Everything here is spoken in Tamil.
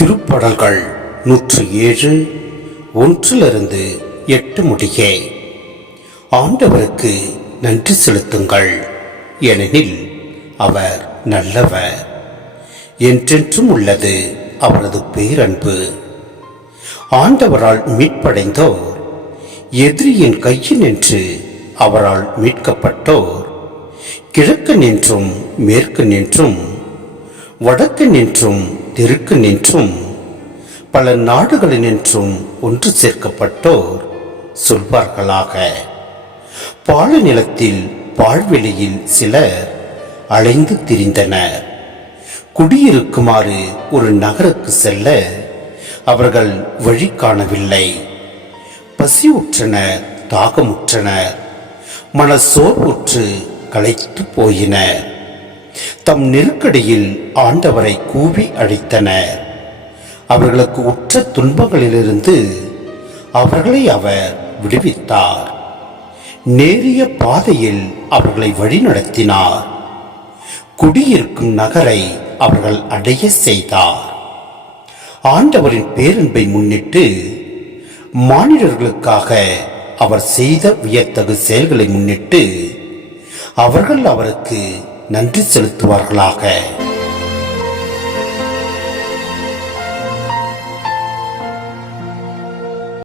திருப்படல்கள் நூற்று ஏழு ஒன்றிலிருந்து எட்டு முடிய. ஆண்டவருக்கு நன்றி செலுத்துங்கள். ஏனெனில் அவர் நல்லவர். என்றென்றும் உள்ளது அவரது பேரன்பு. ஆண்டவரால் மீட்படைந்தோர் எதிரியின் கையில் நின்று அவரால் மீட்கப்பட்டோர் கிழக்கு நின்றும் மேற்கு நின்றும் வடக்கு நின்றும் தெற்கு நின்றும் பல நாடுகளில் நின்றும் ஒன்று சேர்க்கப்பட்டோர் சொல்வார்களாக. பாழ நிலத்தில் பாழ்வெளியில் சிலர் அலைந்து திரிந்தனர். குடியிருக்குமாறு ஒரு நகருக்கு செல்ல அவர்கள் வழி காணவில்லை. பசியுற்றனர் தாகமுற்றனர் மன சோர்வுற்று களைத்து போயினர். தம் நெருக்கடியில் ஆண்டவரை கூவி அழைத்தனர். அவர்களுக்கு உற்ற துன்பங்களிலிருந்து அவர்களை அவர் விடுவித்தார். நேரிய பாதையில் அவர்களை வழிநடத்தினார். குடியிருக்கும் நகரை அவர்கள் அடைய செய்தார். ஆண்டவரின் பேரன்பை முன்னிட்டு மானிடர்களுக்காக அவர் செய்த வியத்தகு செயல்களை முன்னிட்டு அவர்கள் அவருக்கு நன்றி செலுத்துவார்களாக.